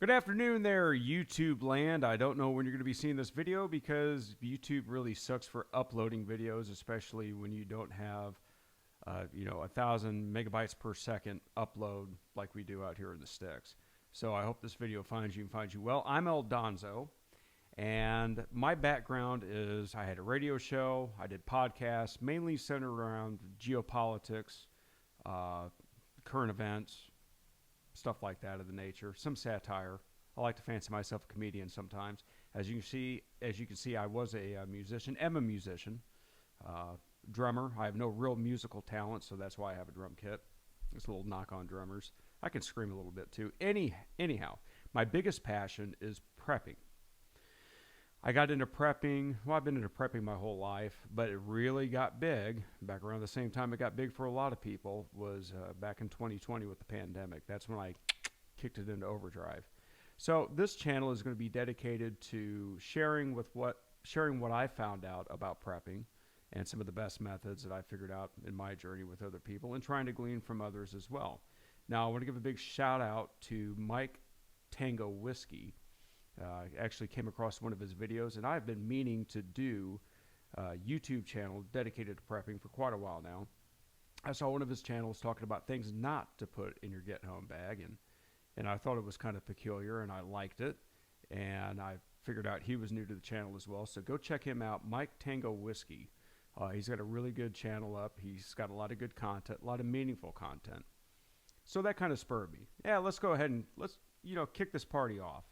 Good afternoon there, YouTube land. I don't know when you're going to be seeing this video because YouTube really sucks for uploading videos, especially when you don't have, 1,000 megabytes per second upload like we do out here in the sticks. So I hope this video finds you and finds you well. I'm Donzo, and my background is I had a radio show, I did podcasts, mainly centered around geopolitics, current events, stuff like that of the nature, some satire. I like to fancy myself a comedian sometimes. As you can see, I was a musician, am a musician, drummer. I have no real musical talent, so that's why I have a drum kit. It's a little knock on drummers. I can scream a little bit too. Anyhow, my biggest passion is prepping. I got into prepping. Well, I've been into prepping my whole life, but it really got big back around the same time it got big for a lot of people was back in 2020 with the pandemic. That's when I kicked it into overdrive. So this channel is going to be dedicated to sharing what I found out about prepping and some of the best methods that I figured out in my journey with other people and trying to glean from others as well. Now, I want to give a big shout out to Mike Tango Whiskey. I actually came across one of his videos, and I've been meaning to do a YouTube channel dedicated to prepping for quite a while now. I saw one of his channels talking about things not to put in your get-home bag, and I thought it was kind of peculiar, and I liked it, and I figured out he was new to the channel as well, so go check him out, Mike Tango Whiskey. He's got a really good channel up. He's got a lot of good content, a lot of meaningful content. So that kind of spurred me. Yeah, let's go ahead and let's kick this party off.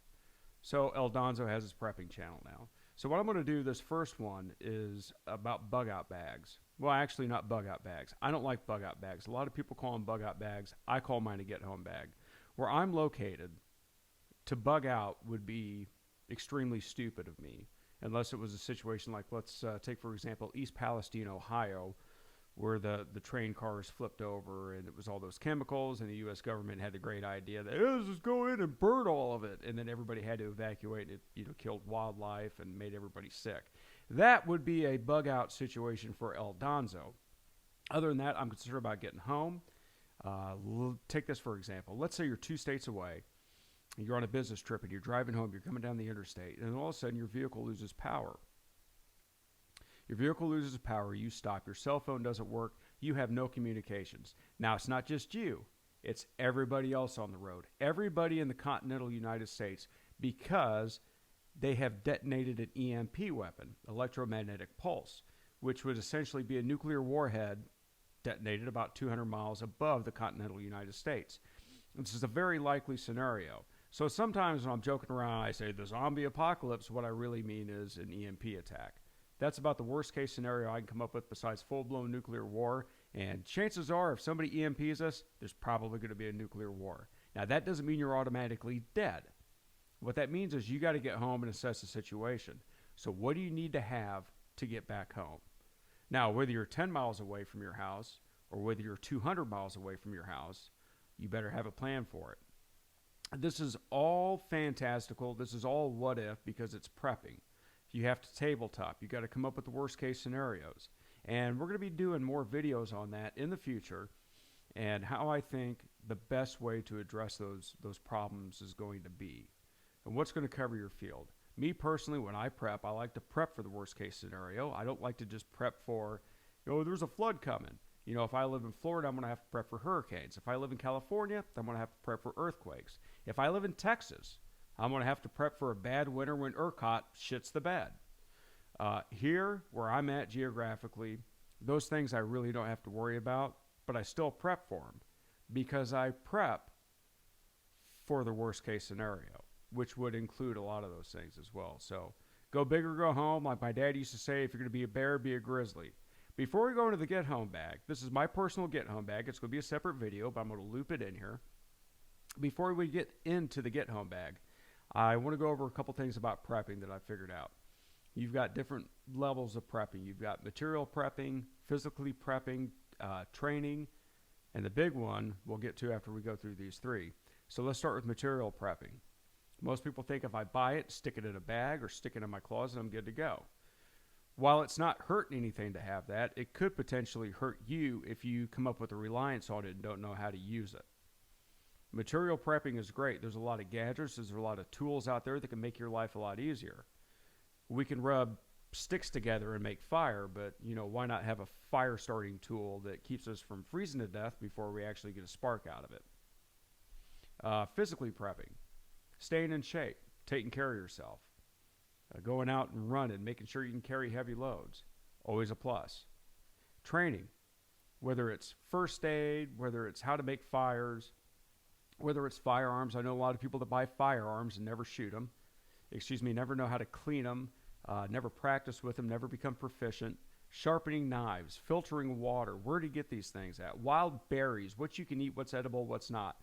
So Donzo has his prepping channel now. So what I'm going to do, this first one, is about bug out bags. Well, actually not bug out bags. I don't like bug out bags. A lot of people call them bug out bags. I call mine a get home bag. Where I'm located, to bug out would be extremely stupid of me, unless it was a situation like, let's take for example East Palestine, Ohio, where the train cars flipped over and it was all those chemicals, and the U.S. government had the great idea that let's just go in and burn all of it, and then everybody had to evacuate, and it killed wildlife and made everybody sick. That would be a bug out situation for Donzo. Other than that, I'm concerned about getting home. Take this for example. Let's say you're 2 states away, and you're on a business trip, and you're driving home, you're coming down the interstate, and all of a sudden your vehicle loses power. Your vehicle loses power, you stop, your cell phone doesn't work, you have no communications. Now, it's not just you, it's everybody else on the road, everybody in the continental United States, because they have detonated an EMP weapon, electromagnetic pulse, which would essentially be a nuclear warhead detonated about 200 miles above the continental United States. This is a very likely scenario. So sometimes when I'm joking around, I say the zombie apocalypse, what I really mean is an EMP attack. That's about the worst case scenario I can come up with besides full-blown nuclear war. And chances are, if somebody EMPs us, there's probably going to be a nuclear war. Now, that doesn't mean you're automatically dead. What that means is you got to get home and assess the situation. So what do you need to have to get back home? Now, whether you're 10 miles away from your house or whether you're 200 miles away from your house, you better have a plan for it. This is all fantastical. This is all what if, because it's prepping. You have to tabletop. You got to come up with the worst case scenarios. And we're going to be doing more videos on that in the future, and how I think the best way to address those problems is going to be, and what's going to cover your field. Me personally, when I prep, I like to prep for the worst case scenario. I don't like to just prep for, there's a flood coming. If I live in Florida, I'm going to have to prep for hurricanes. If I live in California, I'm going to have to prep for earthquakes. If I live in Texas, I'm going to have to prep for a bad winter when ERCOT shits the bed. Here, where I'm at geographically, those things I really don't have to worry about, but I still prep for them because I prep for the worst case scenario, which would include a lot of those things as well. So go big or go home. Like my dad used to say, if you're going to be a bear, be a grizzly. Before we go into the get home bag, this is my personal get home bag. It's going to be a separate video, but I'm going to loop it in here. Before we get into the get home bag, I want to go over a couple things about prepping that I figured out. You've got different levels of prepping. You've got material prepping, physically prepping, training, and the big one we'll get to after we go through these 3. So let's start with material prepping. Most people think if I buy it, stick it in a bag, or stick it in my closet, I'm good to go. While it's not hurting anything to have that, it could potentially hurt you if you come up with a reliance on it and don't know how to use it. Material prepping is great. There's a lot of gadgets, there's a lot of tools out there that can make your life a lot easier. We can rub sticks together and make fire, but why not have a fire starting tool that keeps us from freezing to death before we actually get a spark out of it? Physically prepping, staying in shape, taking care of yourself, going out and running, making sure you can carry heavy loads, always a plus. Training, whether it's first aid, whether it's how to make fires, whether it's firearms. I know a lot of people that buy firearms and never shoot them. Never know how to clean them, never practice with them, never become proficient. Sharpening knives, filtering water, where to get these things at, wild berries, what you can eat, what's edible, what's not.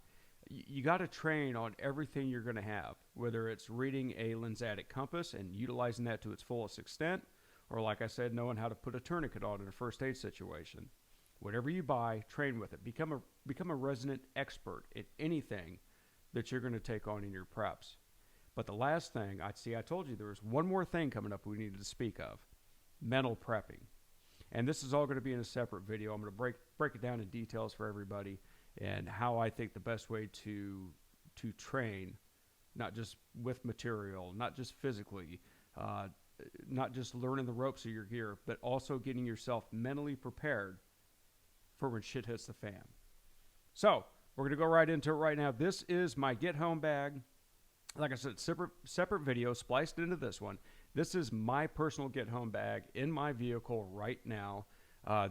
You got to train on everything you're going to have, whether it's reading a lensatic compass and utilizing that to its fullest extent, or like I said, knowing how to put a tourniquet on in a first aid situation. Whatever you buy, train with it. Become a resident expert at anything that you're going to take on in your preps. But the last thing, I told you there was one more thing coming up we needed to speak of, mental prepping. And this is all going to be in a separate video. I'm going to break it down in details for everybody and how I think the best way to train, not just with material, not just physically, not just learning the ropes of your gear, but also getting yourself mentally prepared for when shit hits the fan. So we're going to go right into it right now. This is my get home bag. Like I said, separate video spliced into this one. This is my personal get home bag in my vehicle right now.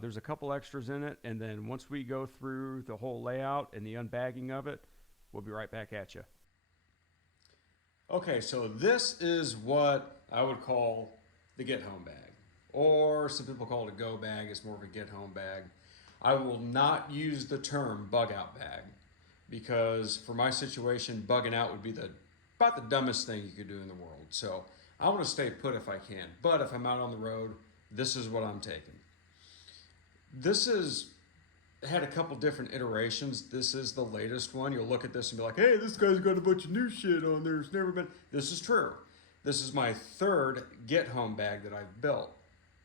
There's a couple extras in it, and then once we go through the whole layout and the unbagging of it, we'll be right back at you. Okay, so this is what I would call the get home bag, or some people call it a go bag. It's more of a get home bag. I will not use the term bug out bag because for my situation, bugging out would be about the dumbest thing you could do in the world. So I want to stay put if I can. But if I'm out on the road, this is what I'm taking. This has had a couple different iterations. This is the latest one. You'll look at this and be like, hey, this guy's got a bunch of new shit on there. It's never been. This is true. This is my third get home bag that I've built.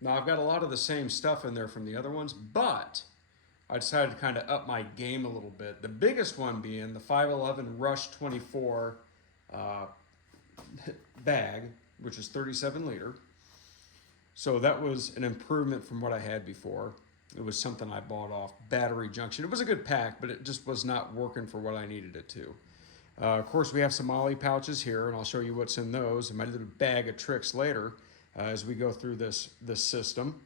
Now I've got a lot of the same stuff in there from the other ones, but I decided to kind of up my game a little bit. The biggest one being the 511 Rush 24 bag, which is 37 liter. So that was an improvement from what I had before. It was something I bought off Battery Junction. It was a good pack, but it just was not working for what I needed it to. Of course, we have some Ollie pouches here, and I'll show you what's in those and my little bag of tricks later as we go through this system.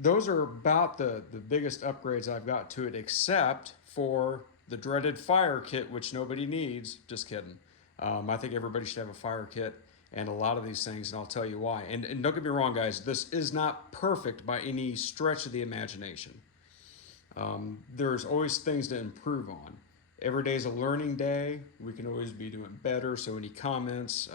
Those are about the biggest upgrades I've got to it, except for the dreaded fire kit, which nobody needs. Just kidding. I think everybody should have a fire kit and a lot of these things, and I'll tell you why. And don't get me wrong, guys, this is not perfect by any stretch of the imagination. There's always things to improve on. Every day is a learning day. We can always be doing better, so any comments,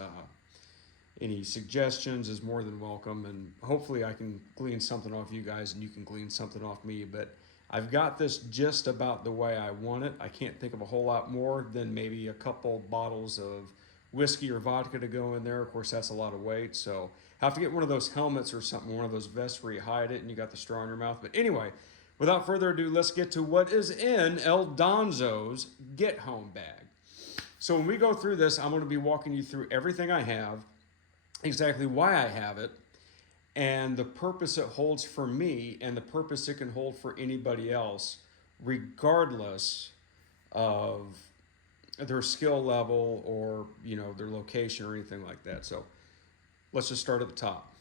any suggestions is more than welcome, and hopefully I can glean something off you guys and you can glean something off me. But I've got this just about the way I want it. I can't think of a whole lot more than maybe a couple bottles of whiskey or vodka to go in there. Of course, that's a lot of weight, so have to get one of those helmets or something, one of those vests where you hide it and you got the straw in your mouth. But anyway, without further ado, let's get to what is in El Donzo's get home bag. So when we go through this, I'm going to be walking you through everything I have, exactly why I have it, and the purpose it holds for me and the purpose it can hold for anybody else, regardless of their skill level or their location or anything like that. So let's just start at the top.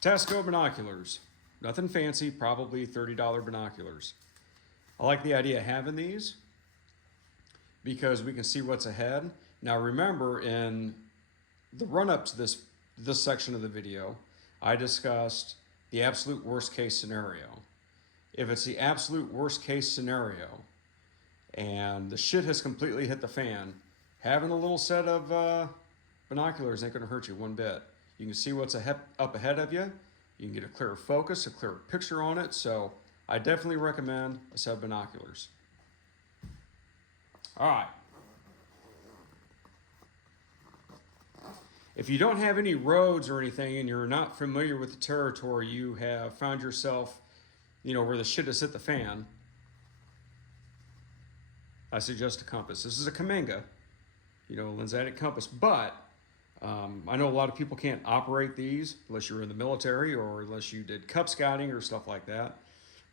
Tasco binoculars. Nothing fancy, probably $30 binoculars. I like the idea of having these because we can see what's ahead. Now remember, in the run-up to this section of the video, I discussed the absolute worst case scenario. If it's the absolute worst case scenario and the shit has completely hit the fan, having a little set of binoculars ain't gonna hurt you one bit. You can see what's up ahead of you. You can get a clearer focus, a clearer picture on it. So I definitely recommend a set of binoculars. All right. If you don't have any roads or anything and you're not familiar with the territory, you have found yourself, where the shit has hit the fan, I suggest a compass. This is a Kaminga, a lensatic compass, but I know a lot of people can't operate these unless you're in the military or unless you did Cub Scouting or stuff like that.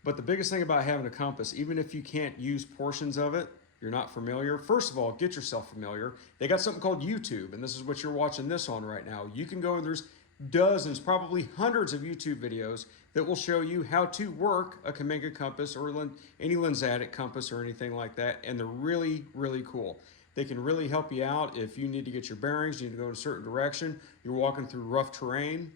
But the biggest thing about having a compass, even if you can't use portions of it, you're not familiar, first of all, get yourself familiar. They got something called YouTube, and this is what you're watching this on right now. You can go and there's dozens, probably hundreds of YouTube videos that will show you how to work a Kaminga compass or any lensatic compass or anything like that, and they're really, really cool. They can really help you out if you need to get your bearings, you need to go in a certain direction, you're walking through rough terrain.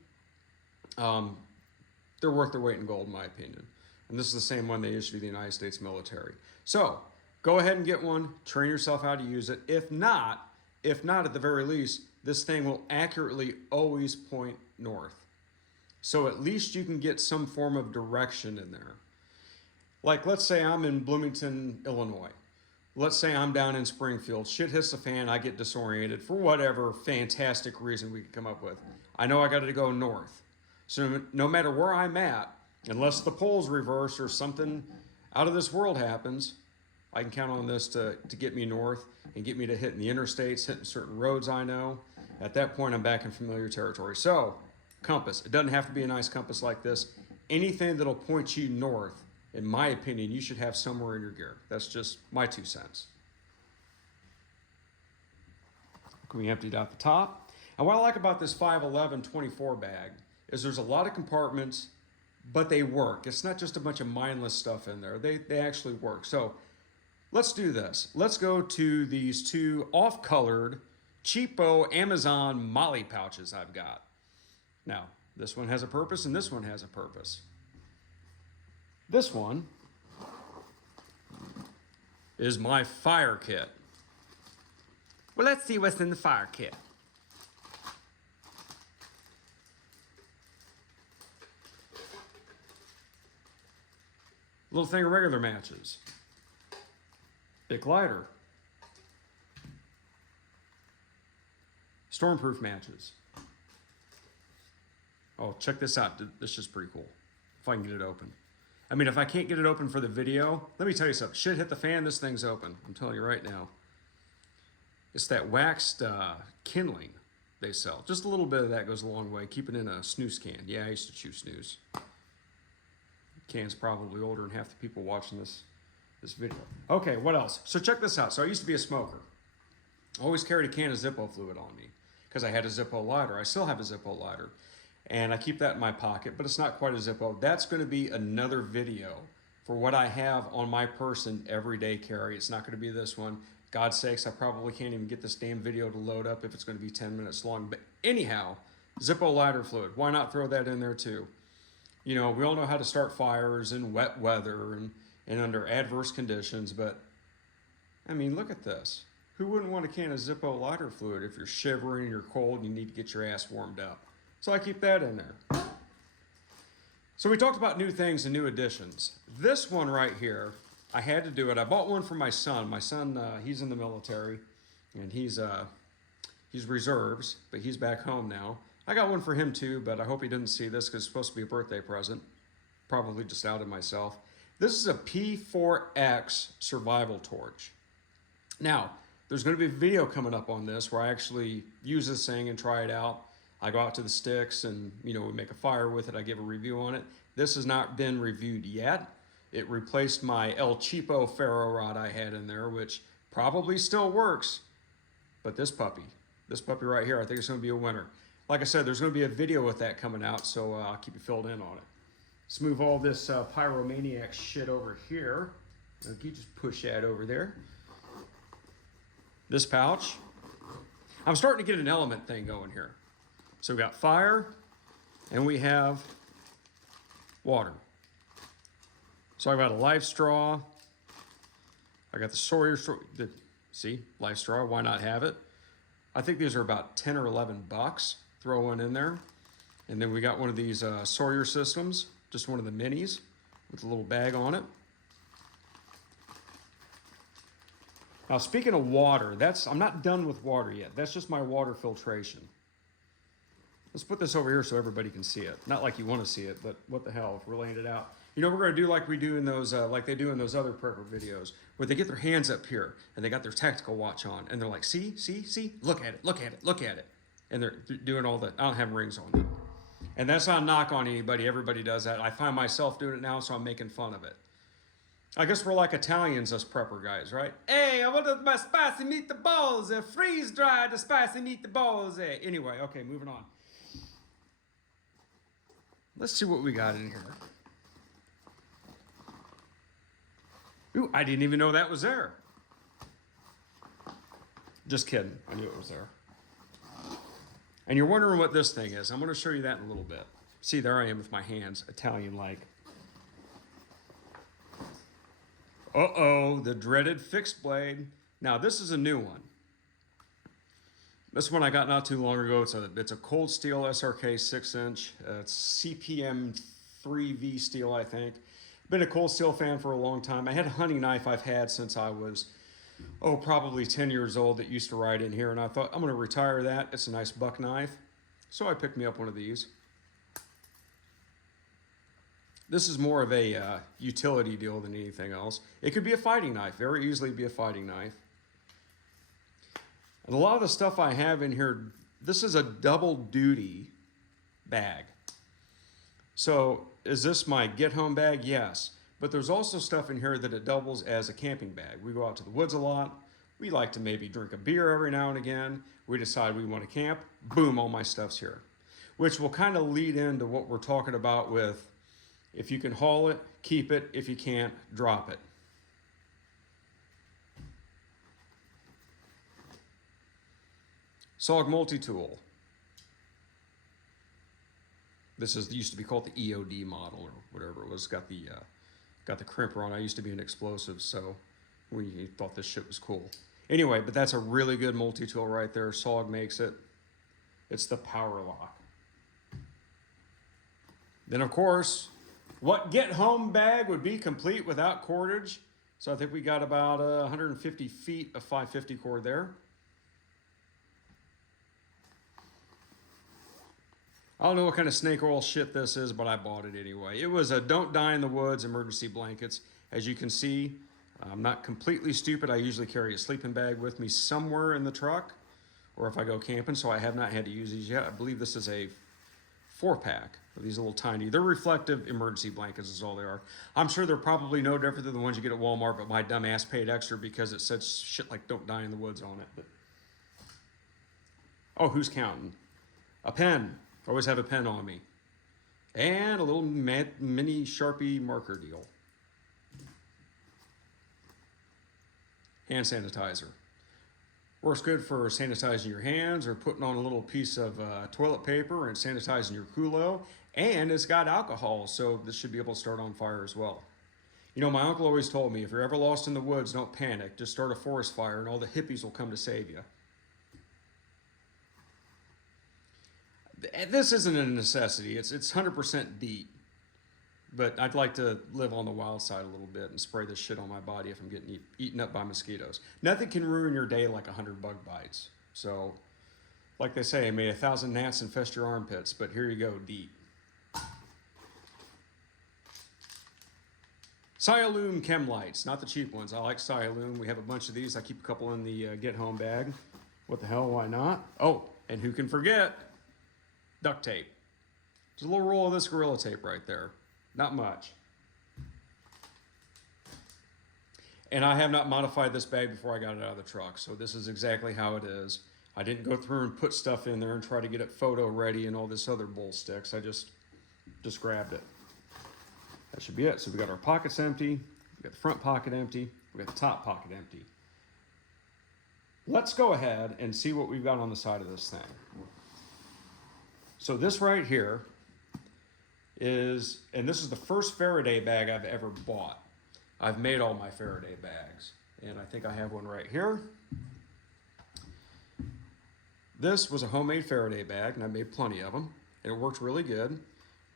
They're worth their weight in gold, in my opinion. And this is the same one they issue to the United States military. So go ahead and get one, train yourself how to use it. If not, at the very least, this thing will accurately always point north. So at least you can get some form of direction in there. Like, let's say I'm in Bloomington, Illinois. Let's say I'm down in Springfield. Shit hits the fan, I get disoriented for whatever fantastic reason we could come up with. I know I got to go north. So no matter where I'm at, unless the poles reverse or something out of this world happens, I can count on this to get me north and get me to hitting the interstates, hitting certain roads I know. At that point, I'm back in familiar territory. So, compass. It doesn't have to be a nice compass like this. Anything that'll point you north, in my opinion, you should have somewhere in your gear. That's just my 2 cents. We emptied out the top. And what I like about this 511 24 bag is there's a lot of compartments, but they work. It's not just a bunch of mindless stuff in there. They actually work. So let's do this. Let's go to these 2 off-colored, cheapo Amazon Molly pouches I've got. Now, this one has a purpose and this one has a purpose. This one is my fire kit. Well, let's see what's in the fire kit. Little thing of regular matches. Bic lighter. Stormproof matches. Oh, check this out. This is pretty cool. If I can get it open. I mean, if I can't get it open for the video, let me tell you something. Shit hit the fan, this thing's open. I'm telling you right now. It's that waxed kindling they sell. Just a little bit of that goes a long way. Keep it in a snooze can. Yeah, I used to chew snooze. Can's probably older than half the people watching this video. Okay, what else? So check this out. So I used to be a smoker. I always carried a can of Zippo fluid on me because I had a Zippo lighter. I still have a Zippo lighter. And I keep that in my pocket, but it's not quite a Zippo. That's going to be another video for what I have on my person everyday carry. It's not going to be this one. God's sakes, I probably can't even get this damn video to load up if it's going to be 10 minutes long. But anyhow, Zippo lighter fluid. Why not throw that in there too? We all know how to start fires in wet weather and under adverse conditions, but I mean, look at this. Who wouldn't want a can of Zippo lighter fluid if you're shivering, you're cold, and you need to get your ass warmed up? So I keep that in there. So we talked about new things and new additions. This one right here, I had to do it. I bought one for my son. My son, he's in the military, and he's reserves, but he's back home now. I got one for him too, but I hope he didn't see this because it's supposed to be a birthday present. Probably just outed myself. This is a P4X survival torch. Now, there's going to be a video coming up on this where I actually use this thing and try it out. I go out to the sticks and, we make a fire with it. I give a review on it. This has not been reviewed yet. It replaced my El Cheapo ferro rod I had in there, which probably still works. But this puppy right here, I think it's going to be a winner. Like I said, there's going to be a video with that coming out, so I'll keep you filled in on it. Let's move all this pyromaniac shit over here. You just push that over there. This pouch. I'm starting to get an element thing going here. So we got fire, and we have water. So I got a life straw. I got the Sawyer straw. See, life straw, why not have it? I think these are about 10 or 11 bucks. Throw one in there. And then we got one of these Sawyer systems, just one of the minis with a little bag on it. Now, speaking of water, I'm not done with water yet. That's just my water filtration. Let's put this over here so everybody can see it. Not like you want to see it, but what the hell if we're laying it out. You know, we're going to do like we do in those, like they do in those other prepper videos, where they get their hands up here and they got their tactical watch on, and they're like, see, look at it, look at it, look at it, and they're doing all the. I don't have rings on them, and that's not a knock on anybody. Everybody does that. I find myself doing it now, so I'm making fun of it. I guess we're like Italians, us prepper guys, right? Hey, I want my spicy meatballs, freeze dried the spicy meatballs. Anyway, okay, moving on. Let's see what we got in here. Ooh, I didn't even know that was there. Just kidding. I knew it was there. And you're wondering what this thing is. I'm going to show you that in a little bit. See, there I am with my hands, Italian-like. Uh-oh, the dreaded fixed blade. Now, this is a new one. This one I got not too long ago. It's a cold steel SRK 6-inch. It's CPM 3V steel, I think. Been a cold steel fan for a long time. I had a hunting knife I've had since I was, probably 10 years old that used to ride in here. And I thought, I'm going to retire that. It's a nice buck knife. So I picked me up one of these. This is more of a utility deal than anything else. It could be a fighting knife. Very easily be a fighting knife. And a lot of the stuff I have in here, this is a double duty bag. So is this my get home bag? Yes. But there's also stuff in here that it doubles as a camping bag. We go out to the woods a lot. We like to maybe drink a beer every now and again. We decide we want to camp. Boom, all my stuff's here. Which will kind of lead into what we're talking about with if you can haul it, keep it. If you can't, drop it. SOG multi-tool. This used to be called the EOD model or whatever it was. Got the crimper on. I used to be an explosive, so we thought this shit was cool. Anyway, but that's a really good multi-tool right there. SOG makes it. It's the Power Lock. Then of course, what get home bag would be complete without cordage? So I think we got about 150 feet of 550 cord there. I don't know what kind of snake oil shit this is, but I bought it anyway. It was a Don't Die in the Woods emergency blankets. As you can see, I'm not completely stupid. I usually carry a sleeping bag with me somewhere in the truck or if I go camping, so I have not had to use these yet. I believe this is a 4-pack of these little tiny. They're reflective emergency blankets is all they are. I'm sure they're probably no different than the ones you get at Walmart, but my dumb ass paid extra because it said shit like Don't Die in the Woods on it. But oh, who's counting? A pen. Always have a pen on me. And a little mini Sharpie marker deal. Hand sanitizer. Works good for sanitizing your hands or putting on a little piece of toilet paper and sanitizing your culo. And it's got alcohol, so this should be able to start on fire as well. You know, my uncle always told me, if you're ever lost in the woods, don't panic. Just start a forest fire and all the hippies will come to save you. This isn't a necessity. It's 100% DEET. But I'd like to live on the wild side a little bit and spray this shit on my body if I'm getting eaten up by mosquitoes. Nothing can ruin your day like 100 bug bites. So, like they say, may 1,000 gnats infest your armpits, but here you go, DEET. Sialoom chem lights, not the cheap ones. I like Sialoom. We have a bunch of these. I keep a couple in the get home bag. What the hell, why not? Oh, and who can forget? Duct tape. There's a little roll of this Gorilla Tape right there. Not much. And I have not modified this bag before I got it out of the truck, so this is exactly how it is. I didn't go through and put stuff in there and try to get it photo ready and all this other bull sticks. I just grabbed it. That should be it. So we got our pockets empty, we got the front pocket empty, we got the top pocket empty. Let's go ahead and see what we've got on the side of this thing. So this right here is, and this is the first Faraday bag I've ever bought. I've made all my Faraday bags, and I think I have one right here. This was a homemade Faraday bag, and I made plenty of them, and it worked really good.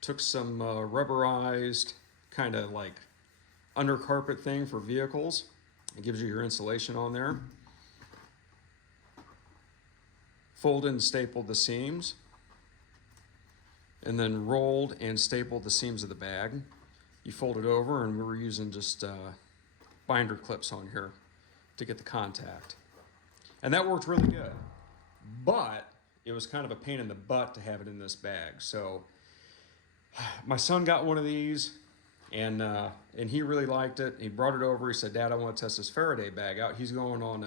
Took some rubberized kind of like undercarpet thing for vehicles. It gives you your insulation on there. Folded and stapled the seams. and then rolled and stapled the seams of the bag. You fold it over, and we were using just binder clips on here to get the contact. And that worked really good. But it was kind of a pain in the butt to have it in this bag. So my son got one of these, and he really liked it. He brought it over. He said, "Dad, I want to test this Faraday bag out." He's going on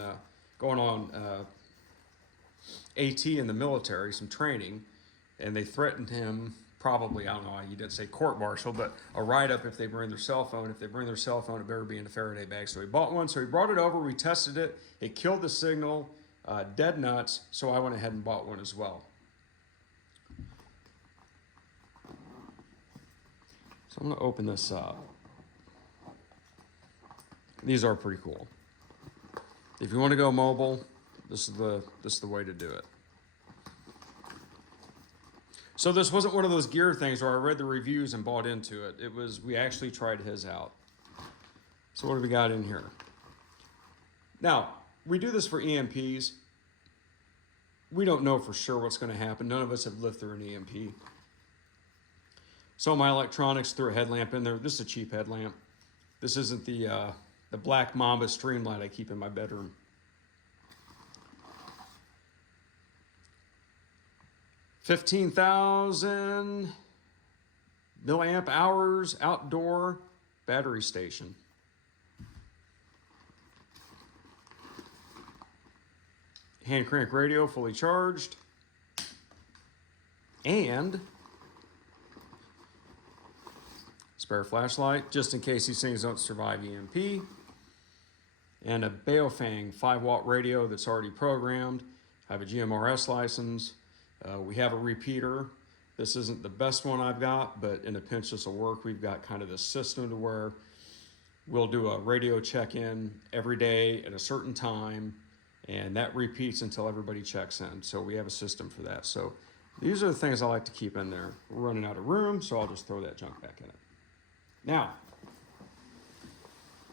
AT in the military, some training, and they threatened him, probably, I don't know, he didn't say court martial, but a write-up if they bring their cell phone. If they bring their cell phone, it better be in a Faraday bag. So he bought one. So he brought it over. We tested it. It killed the signal, dead nuts. So I went ahead and bought one as well. So I'm going to open this up. These are pretty cool. If you want to go mobile, this is the way to do it. So this wasn't one of those gear things where I read the reviews and bought into it. It was, we actually tried his out. So what do we got in here? Now, we do this for EMPs. We don't know for sure what's going to happen. None of us have lived through an EMP. So my electronics, threw a headlamp in there. This is a cheap headlamp. This isn't the Black Mamba Streamlight I keep in my bedroom. 15,000 milliamp hours outdoor battery station. Hand crank radio, fully charged. And spare flashlight, just in case these things don't survive EMP. And a Baofeng 5-watt radio that's already programmed. I have a GMRS license. We have a repeater. This isn't the best one I've got, but in a pinch this will work. We've got kind of this system to where we'll do a radio check-in every day at a certain time, and that repeats until everybody checks in. So we have a system for that. So these are the things I like to keep in there. We're running out of room, so I'll just throw that junk back in it. Now,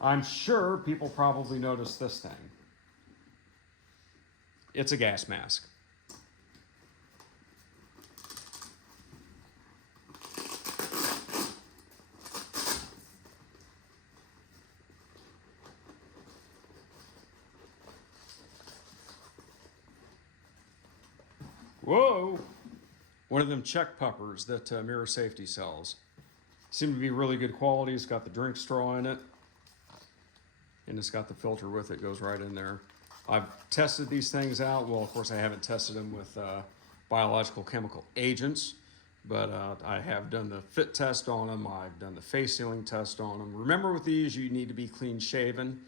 I'm sure people probably noticed this thing. It's a gas mask. Whoa! One of them check puppers that Mirror Safety sells. Seem to be really good quality. It's got the drink straw in it, and it's got the filter with it. Goes right in there. I've tested these things out. Well, of course, I haven't tested them with biological chemical agents, but I have done the fit test on them. I've done the face sealing test on them. Remember, with these, you need to be clean shaven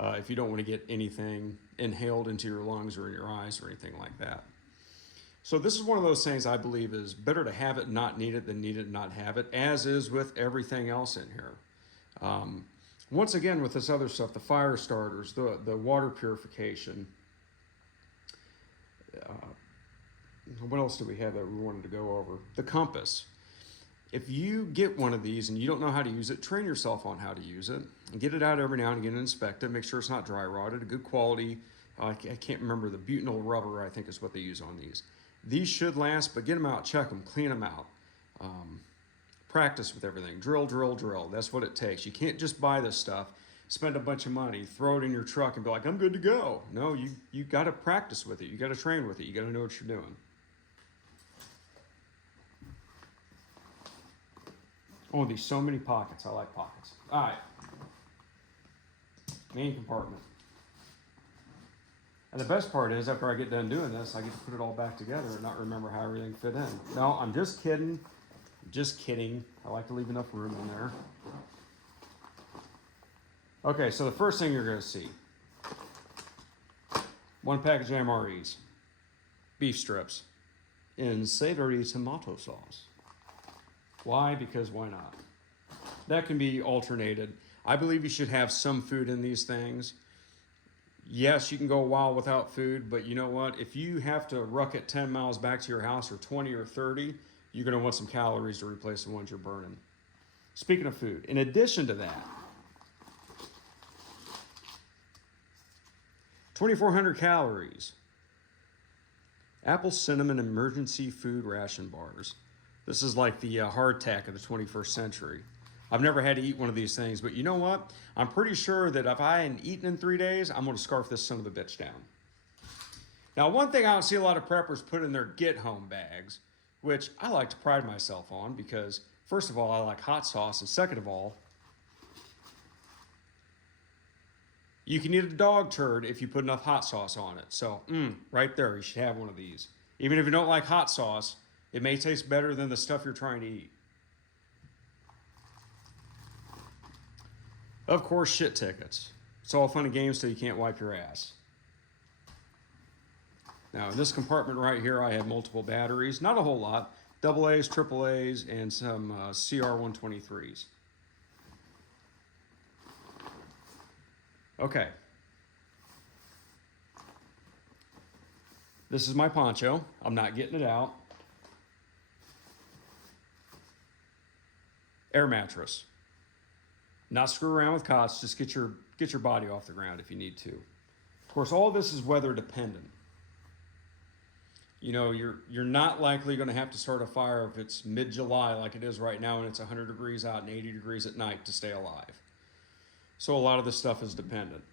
if you don't want to get anything inhaled into your lungs or in your eyes or anything like that. So this is one of those things I believe is better to have it and not need it than need it and not have it, as is with everything else in here. Once again, with this other stuff, the fire starters, the water purification. What else do we have that we wanted to go over? The compass. If you get one of these and you don't know how to use it, train yourself on how to use it. And get it out every now and again and inspect it. Make sure it's not dry rotted. A good quality, I can't remember, the butyl rubber I think is what they use on these. These should last, but get them out, check them, clean them out. Practice with everything. Drill, drill, drill. That's what it takes. You can't just buy this stuff, spend a bunch of money, throw it in your truck and be like, I'm good to go. No, you got to practice with it. You got to train with it. You got to know what you're doing. Oh, these so many pockets. I like pockets. All right. Main compartment. And the best part is, after I get done doing this, I get to put it all back together and not remember how everything fit in. No, I'm just kidding. Just kidding. I like to leave enough room in there. Okay, so the first thing you're going to see, one package of MREs, beef strips, in savory tomato sauce. Why? Because why not? That can be alternated. I believe you should have some food in these things. Yes, you can go a while without food, but you know what? If you have to ruck it 10 miles back to your house, or 20 or 30, you're going to want some calories to replace the ones you're burning. Speaking of food, in addition to that, 2,400 calories. Apple cinnamon emergency food ration bars. This is like the hardtack of the 21st century. I've never had to eat one of these things, but you know what? I'm pretty sure that if I hadn't eaten in 3 days, I'm going to scarf this son of a bitch down. Now, one thing I don't see a lot of preppers put in their get-home bags, which I like to pride myself on because, first of all, I like hot sauce, and second of all, you can eat a dog turd if you put enough hot sauce on it. So, right there, you should have one of these. Even if you don't like hot sauce, it may taste better than the stuff you're trying to eat. Of course, shit tickets. It's all fun and games till you can't wipe your ass. Now, in this compartment right here, I have multiple batteries. Not a whole lot. AA's, AAA's, and some CR123s. Okay. This is my poncho. I'm not getting it out. Air mattress. Not screw around with cots, just get your body off the ground if you need to. Of course, all this is weather dependent. You know, you're not likely going to have to start a fire if it's mid-July like it is right now and it's 100 degrees out and 80 degrees at night to stay alive. So a lot of this stuff is dependent.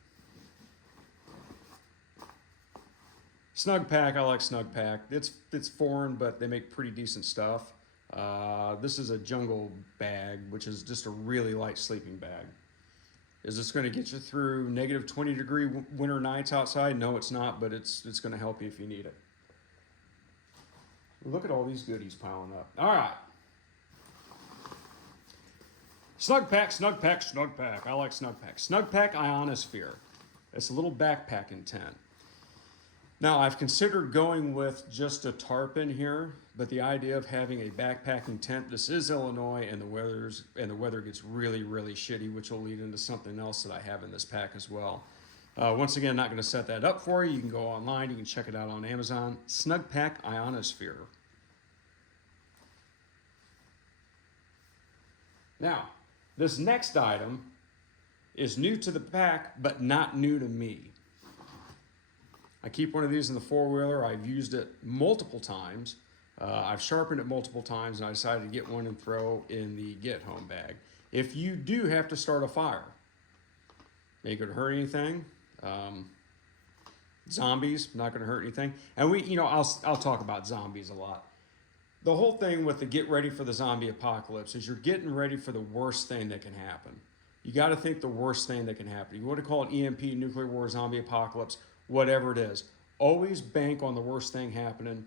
Snug Pack, I like Snug Pack. It's foreign, but they make pretty decent stuff. This is a jungle bag, which is just a really light sleeping bag. Is this going to get you through negative 20-degree winter nights outside? No, it's not, but it's going to help you if you need it. Look at all these goodies piling up. All right. Snug Pack, Snug Pack, Snug Pack. I like Snug Pack. Snug Pack Ionosphere. It's a little backpacking tent. Now, I've considered going with just a tarp in here, but the idea of having a backpacking tent, this is Illinois, and the weather gets really, really shitty, which will lead into something else that I have in this pack as well. Once again, not going to set that up for you. You can go online. You can check it out on Amazon. Snug Pack Ionosphere. Now, this next item is new to the pack, but not new to me. I keep one of these in the four-wheeler. I've used it multiple times. I've sharpened it multiple times, and I decided to get one and throw in the get-home bag. If you do have to start a fire, ain't going to hurt anything. Zombies, not going to hurt anything. And I'll talk about zombies a lot. The whole thing with the get ready for the zombie apocalypse is you're getting ready for the worst thing that can happen. You got to think the worst thing that can happen. You want to call it EMP, nuclear war, zombie apocalypse, whatever it is. Always bank on the worst thing happening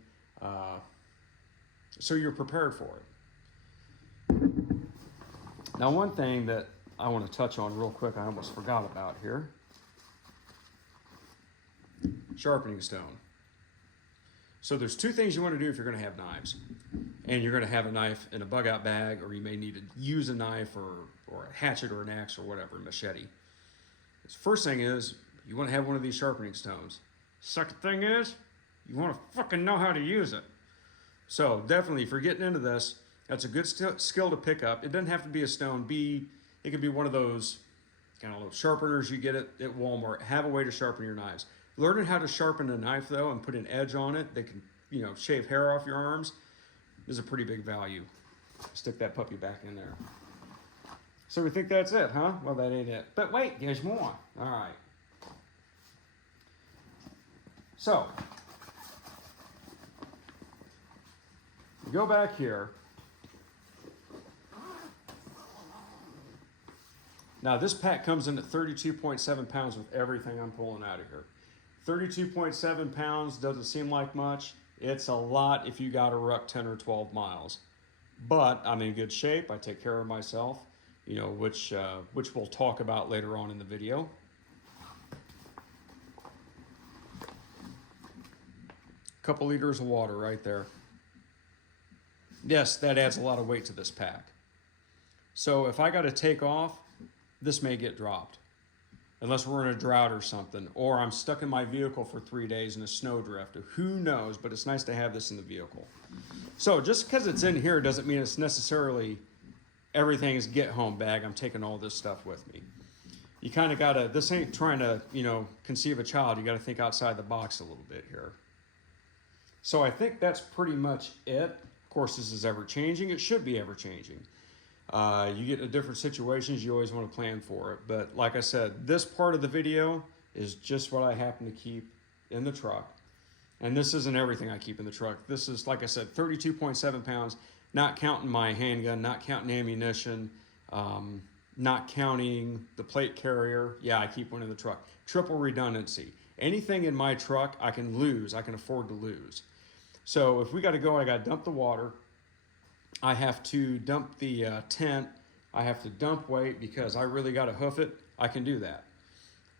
so you're prepared for it. Now, one thing that I want to touch on real quick, I almost forgot about here. Sharpening stone. So there's two things you want to do if you're going to have knives. And you're going to have a knife in a bug out bag, or you may need to use a knife or a hatchet or an axe or whatever, a machete. The first thing is you want to have one of these sharpening stones. Second thing is you want to fucking know how to use it. So definitely, if you're getting into this, that's a good skill to pick up. It doesn't have to be a stone. It could be one of those kind of little sharpeners you get at Walmart. Have a way to sharpen your knives. Learning how to sharpen a knife, though, and put an edge on it that can, shave hair off your arms is a pretty big value. Stick that puppy back in there. So we think that's it, huh? Well, that ain't it. But wait, there's more. All right. So, you go back here. Now, this pack comes in at 32.7 pounds with everything I'm pulling out of here. 32.7 pounds doesn't seem like much. It's a lot if you got to ruck 10 or 12 miles. But I'm in good shape. I take care of myself, which we'll talk about later on in the video. Couple liters of water right there. Yes, that adds a lot of weight to this pack. So if I got to take off, this may get dropped. Unless we're in a drought or something, or I'm stuck in my vehicle for 3 days in a snowdrift. Who knows, but it's nice to have this in the vehicle. So just because it's in here doesn't mean it's necessarily everything is get home bag. I'm taking all this stuff with me. You kind of got to, this ain't trying to, conceive a child. You got to think outside the box a little bit here. So I think that's pretty much it. course, this is ever changing. It should be ever changing. You get into different situations, you always want to plan for it. But like I said, this part of the video is just what I happen to keep in the truck. And this isn't everything I keep in the truck. This is, like I said, 32.7 pounds, not counting my handgun, not counting ammunition, not counting the plate carrier. Yeah, I keep one in the truck. Triple redundancy. Anything in my truck I can lose, I can afford to lose. So if we got to go, I got to dump the water. I have to dump the tent. I have to dump weight because I really got to hoof it. I can do that.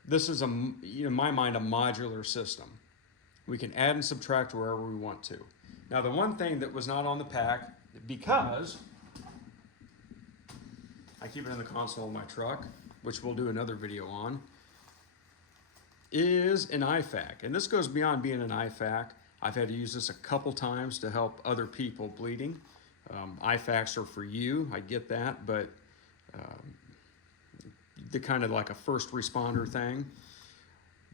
This is, in my mind, a modular system. We can add and subtract wherever we want to. Now, the one thing that was not on the pack, because I keep it in the console of my truck, which we'll do another video on, is an IFAK. And this goes beyond being an IFAK. I've had to use this a couple times to help other people bleeding. IFAKs are for you, I get that, but the kind of like a first responder thing.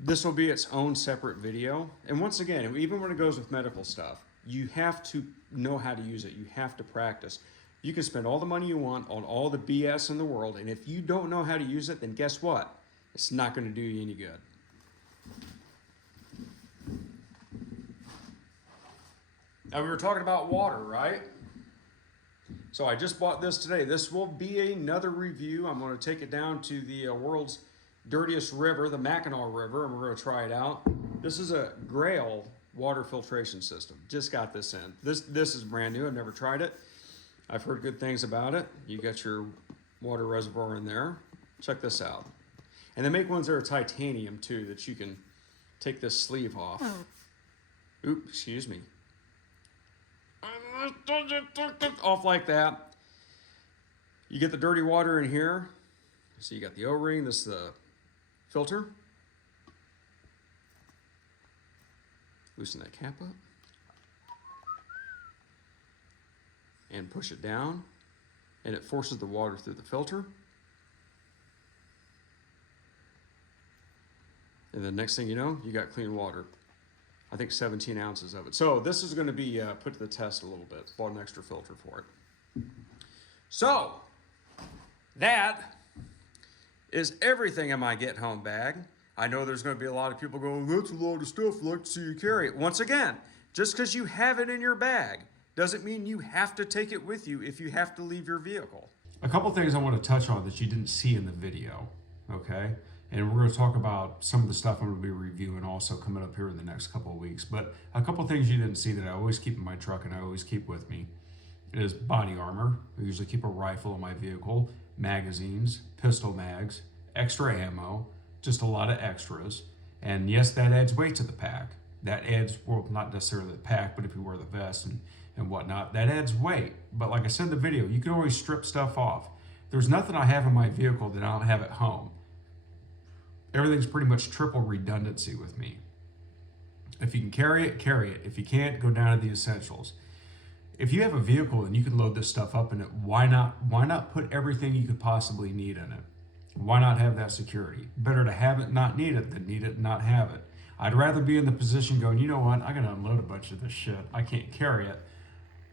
This will be its own separate video. And once again, even when it goes with medical stuff, you have to know how to use it. You have to practice. You can spend all the money you want on all the BS in the world, and if you don't know how to use it, then guess what? It's not going to do you any good. Now, we were talking about water, right? So I just bought this today. This will be another review. I'm going to take it down to the world's dirtiest river, the Mackinac River, and we're going to try it out. This is a Grail water filtration system. Just got this in. This is brand new. I've never tried it. I've heard good things about it. You got your water reservoir in there. Check this out. And they make ones that are titanium too, that you can take this sleeve off. Oops, excuse me. Off like that. You get the dirty water in here. So you got the O-ring, this is the filter. Loosen that cap up. And push it down. And it forces the water through the filter. And the next thing you know, you got clean water. I think 17 ounces of it. So this is going to be put to the test a little bit. Bought an extra filter for it. So that is everything in my get home bag. I know there's going to be a lot of people going, that's a lot of stuff, I'd like to see you carry it. Once again, just because you have it in your bag doesn't mean you have to take it with you if you have to leave your vehicle. A couple things I want to touch on that you didn't see in the video, okay? And we're going to talk about some of the stuff I'm going to be reviewing also coming up here in the next couple of weeks. But a couple of things you didn't see that I always keep in my truck and I always keep with me is body armor. I usually keep a rifle in my vehicle, magazines, pistol mags, extra ammo, just a lot of extras. And yes, that adds weight to the pack. That adds, well, not necessarily the pack, but if you wear the vest and whatnot, that adds weight. But like I said in the video, you can always strip stuff off. There's nothing I have in my vehicle that I don't have at home. Everything's pretty much triple redundancy with me. If you can carry it, carry it. If you can't, go down to the essentials. If you have a vehicle and you can load this stuff up in it, why not put everything you could possibly need in it? Why not have that security? Better to have it, not need it, than need it, not have it. I'd rather be in the position going, you know what, I gotta unload a bunch of this shit. I can't carry it.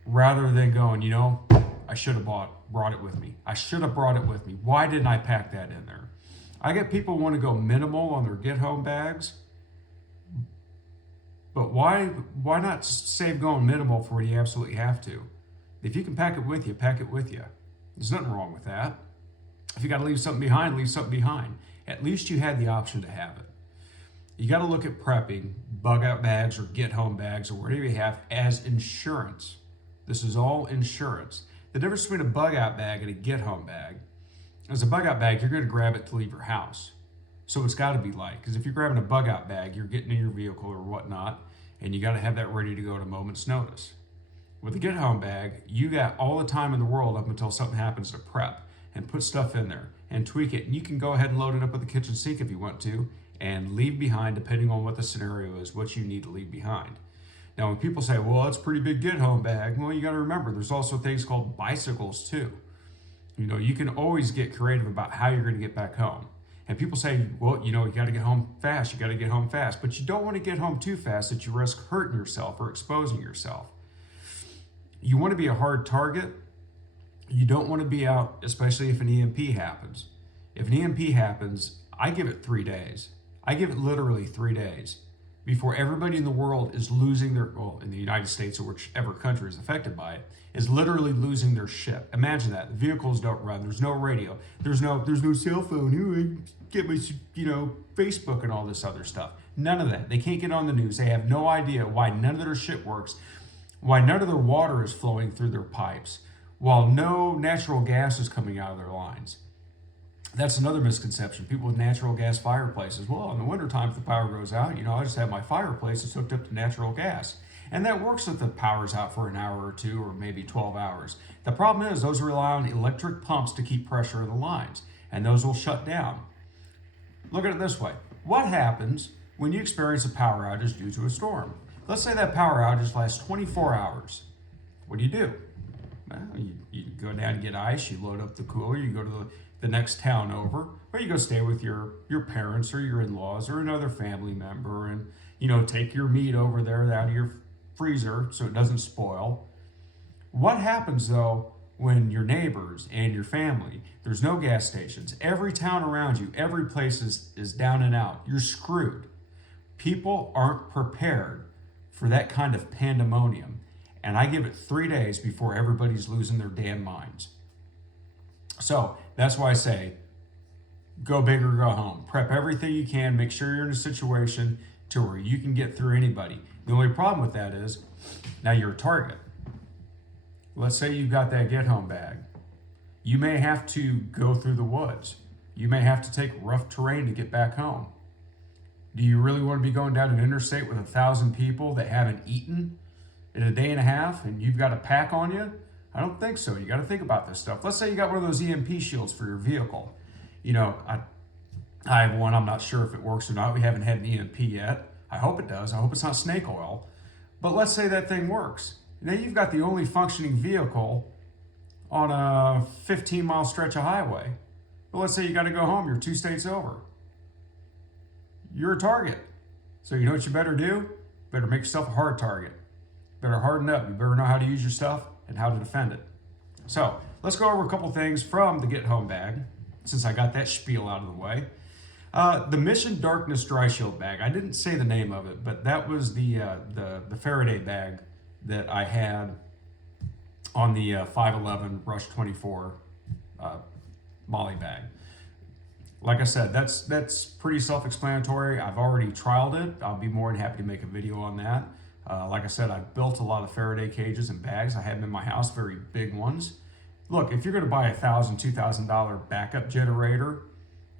Rather than going, you know, I should have brought it with me. I should have brought it with me. Why didn't I pack that in there? I get people want to go minimal on their get home bags, but why not save going minimal for when you absolutely have to? If you can pack it with you, pack it with you. There's nothing wrong with that. If you got to leave something behind, leave something behind. At least you had the option to have it. You got to look at prepping, bug out bags or get home bags or whatever you have as insurance. This is all insurance. The difference between a bug out bag and a get home bag. As a bug out bag, you're going to grab it to leave your house. So it's got to be light, because if you're grabbing a bug out bag, you're getting in your vehicle or whatnot, and you got to have that ready to go at a moment's notice. With a get home bag, you got all the time in the world up until something happens to prep and put stuff in there and tweak it. And you can go ahead and load it up with the kitchen sink if you want to and leave behind, depending on what the scenario is, what you need to leave behind. Now, when people say, well, it's a pretty big get home bag, well, you got to remember there's also things called bicycles too. You know, you can always get creative about how you're going to get back home. And people say, well, you know, you got to get home fast. You got to get home fast. But you don't want to get home too fast that you risk hurting yourself or exposing yourself. You want to be a hard target. You don't want to be out, especially if an EMP happens. If an EMP happens, I give it 3 days. I give it literally 3 days before everybody in the world is losing their, well, in the United States or whichever country is affected by it, is literally losing their shit. Imagine that. The vehicles don't run. There's no radio. There's no cell phone. Ooh, I get my, Facebook and all this other stuff. None of that. They can't get on the news. They have no idea why none of their shit works, why none of their water is flowing through their pipes, while no natural gas is coming out of their lines. That's another misconception. People with natural gas fireplaces. Well, in the wintertime, if the power goes out, I just have my fireplace that's hooked up to natural gas. And that works if the power's out for an hour or two or maybe 12 hours. The problem is those rely on electric pumps to keep pressure in the lines, and those will shut down. Look at it this way. What happens when you experience a power outage due to a storm? Let's say that power outage lasts 24 hours. What do? Well, you go down and get ice, you load up the cooler, you go to the next town over, or you go stay with your parents or your in-laws or another family member and, take your meat over there out of your freezer so it doesn't spoil. What happens though when your neighbors and your family, there's no gas stations, every town around you, every place is down and out, you're screwed. People aren't prepared for that kind of pandemonium. And I give it 3 days before everybody's losing their damn minds. So that's why I say, go big or go home. Prep everything you can. Make sure you're in a situation to where you can get through anybody. The only problem with that is, now you're a target. Let's say you've got that get home bag. You may have to go through the woods. You may have to take rough terrain to get back home. Do you really want to be going down an interstate with 1,000 people that haven't eaten in a day and a half and you've got a pack on you? I don't think so. You got to think about this stuff. Let's say you got one of those EMP shields for your vehicle. I have one. I'm not sure if it works or not. We haven't had an EMP yet. I hope it does. I hope it's not snake oil. But let's say that thing works. Now you've got the only functioning vehicle on a 15-mile stretch of highway. But let's say you got to go home. You're 2 states over. You're a target. So you know what you better do? Better make yourself a hard target. Better harden up. You better know how to use your stuff and how to defend it. So let's go over a couple things from the Get Home bag, since I got that spiel out of the way. The Mission Darkness Dry Shield bag. I didn't say the name of it, but that was the Faraday bag that I had on the 511 Rush 24 Molly bag. Like I said, that's pretty self-explanatory. I've already trialed it. I'll be more than happy to make a video on that. Like I said, I've built a lot of Faraday cages and bags. I have them in my house, very big ones. Look, if you're going to buy a $1,000, $2,000 backup generator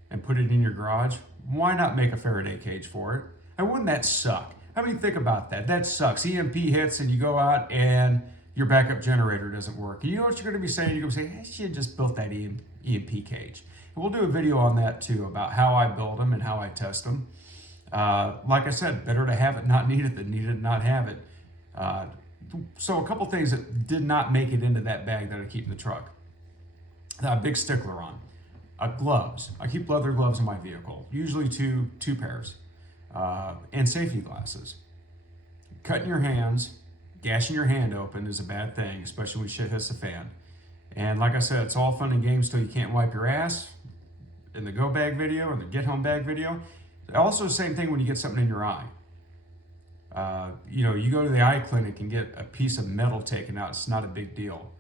and put it in your garage, why not make a Faraday cage for it? And wouldn't that suck? I mean, think about that. That sucks. EMP hits and you go out and your backup generator doesn't work. And you know what you're going to be saying? You're going to say, hey, she had just built that EMP cage. And we'll do a video on that too, about how I build them and how I test them. Like I said, better to have it, not need it, than need it, not have it. So a couple things that did not make it into that bag that I keep in the truck. That big stickler on. Gloves. I keep leather gloves in my vehicle, usually two pairs. And safety glasses. Cutting your hands, gashing your hand open is a bad thing, especially when shit hits the fan. And like I said, it's all fun and games till you can't wipe your ass in the go bag video and the get home bag video. Also, same thing when you get something in your eye. You go to the eye clinic and get a piece of metal taken out. It's not a big deal.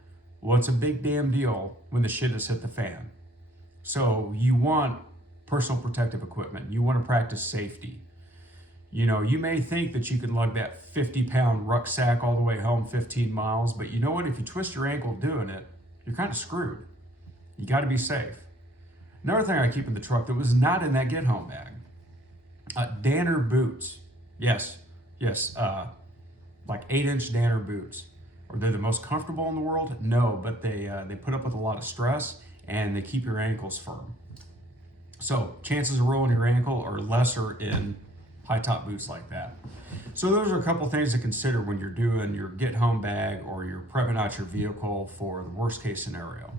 Well, it's a big damn deal when the shit has hit the fan. So you want personal protective equipment. You want to practice safety. You may think that you can lug that 50-pound rucksack all the way home 15 miles, but you know what? If you twist your ankle doing it, you're kind of screwed. You got to be safe. Another thing I keep in the truck that was not in that get home bag. Danner boots. Yes, like 8-inch Danner boots. Are they the most comfortable in the world? No, but they put up with a lot of stress and they keep your ankles firm. So chances of rolling your ankle are lesser in high top boots like that. So those are a couple things to consider when you're doing your get home bag or you're prepping out your vehicle for the worst case scenario.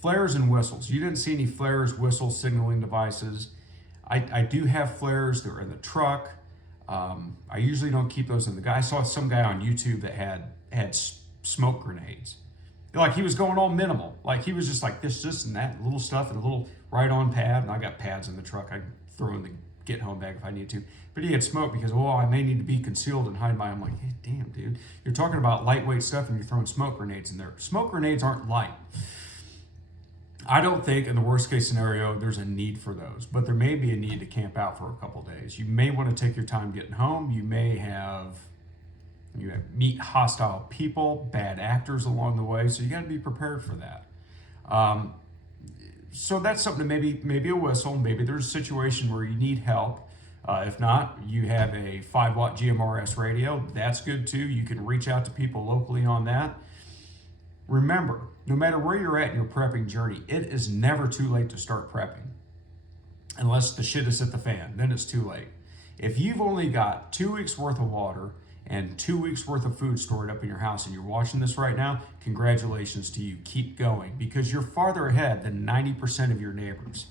Flares and whistles. You didn't see any flares, whistles, signaling devices. I do have flares. They're in the truck. I usually don't keep those in the guy. I saw some guy on YouTube that had smoke grenades. Like he was going all minimal. Like he was just like this and that little stuff and a little right-on pad. And I got pads in the truck. I throw in the get-home bag if I need to. But he had smoke because, oh, I may need to be concealed and hide my. I'm like, hey, damn, dude. You're talking about lightweight stuff and you're throwing smoke grenades in there. Smoke grenades aren't light. I don't think in the worst case scenario there's a need for those, but there may be a need to camp out for a couple days. You may want to take your time getting home. You meet hostile people, bad actors along the way, so you got to be prepared for that. So that's something to maybe a whistle. Maybe there's a situation where you need help. If not, you have a 5-watt GMRS radio. That's good too. You can reach out to people locally on that. Remember, no matter where you're at in your prepping journey, it is never too late to start prepping. Unless the shit is hit the fan, then it's too late. If you've only got 2 weeks worth of water and 2 weeks worth of food stored up in your house and you're watching this right now, congratulations to you. Keep going because you're farther ahead than 90% of your neighbors.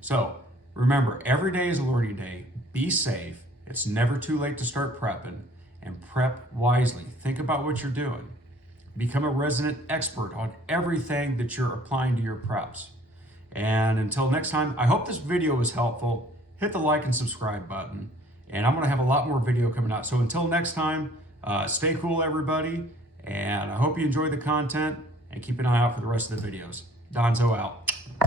So remember, every day is a learning day. Be safe. It's never too late to start prepping, and prep wisely. Think about what you're doing. Become a resident expert on everything that you're applying to your preps. And until next time, I hope this video was helpful. Hit the like and subscribe button. And I'm going to have a lot more video coming out. So until next time, stay cool, everybody. And I hope you enjoy the content and keep an eye out for the rest of the videos. Donzo out.